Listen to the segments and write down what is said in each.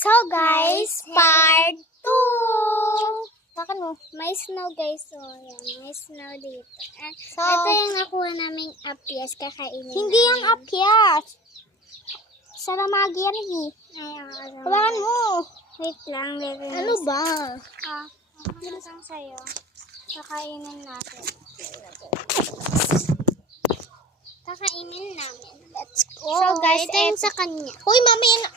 So guys, part 2. Bakit mo? May snow guys. So yan, may snow dito. So, ito yung nakuha naming apyas. Kakainin Hindi yung apyas. Salamagi yan eh. Ayun. Hawakan mo. Wait lang. Ano ba? Ano lang sa'yo? Kakainin natin. Kakainin namin. Let's go. So guys, ito yung sa kanya. Uy, mamaya na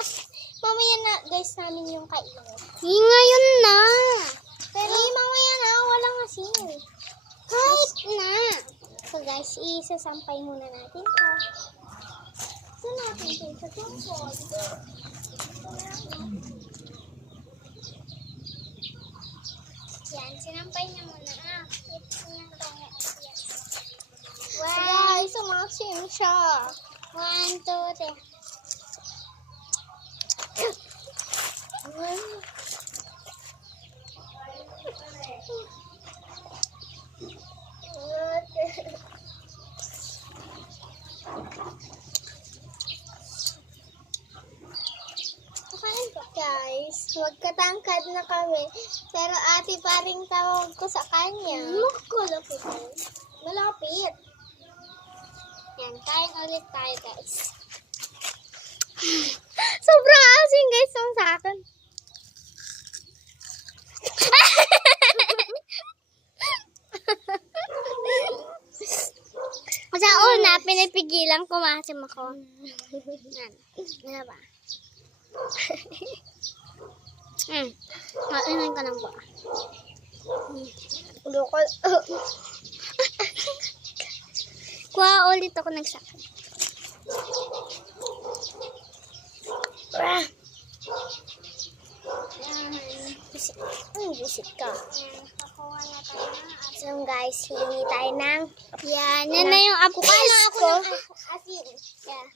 guys namin yung kainin. Ngayon na. Pero mamaya na, walang asin. Kahit na. So guys, isasampay muna natin to. So natin ito sa tungkol. Yan, sinampay niya muna. Ito niya kaya. So guys, umaksin siya. 1, 2, 3. Guys, magkatangkad na kami. Pero ate pa rin tawag ko sa kanya. Malapit. Malapit. Yan, kain ulit tayo guys. Sobrang asin guys yung sa akin. Sa una, pinipigilan ko maasim ako. Yan. Ano ba? Kainan ka ng buwan. Lukol. Kuha ulit ako nagsakit. Busit ka. Kakuha na tayo ng asin. So guys, hihingi tayo ng Yan na yung apyas ako ko. ng asin. Yeah.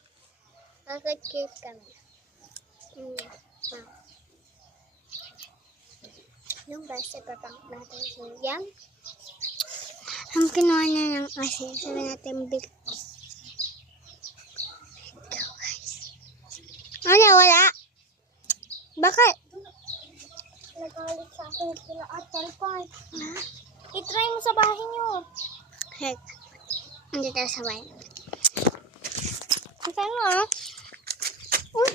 Bakit cute kami? Yung guys, ipapang natin yan. Ang kinuha niya ng asin. Sabi natin big. Wala. Bakit? Nagalit sa akin sila at cellphone. I-try mo sa bahay niyo. Heck. Hindi tayo sabay. Saan mo ah? Uy,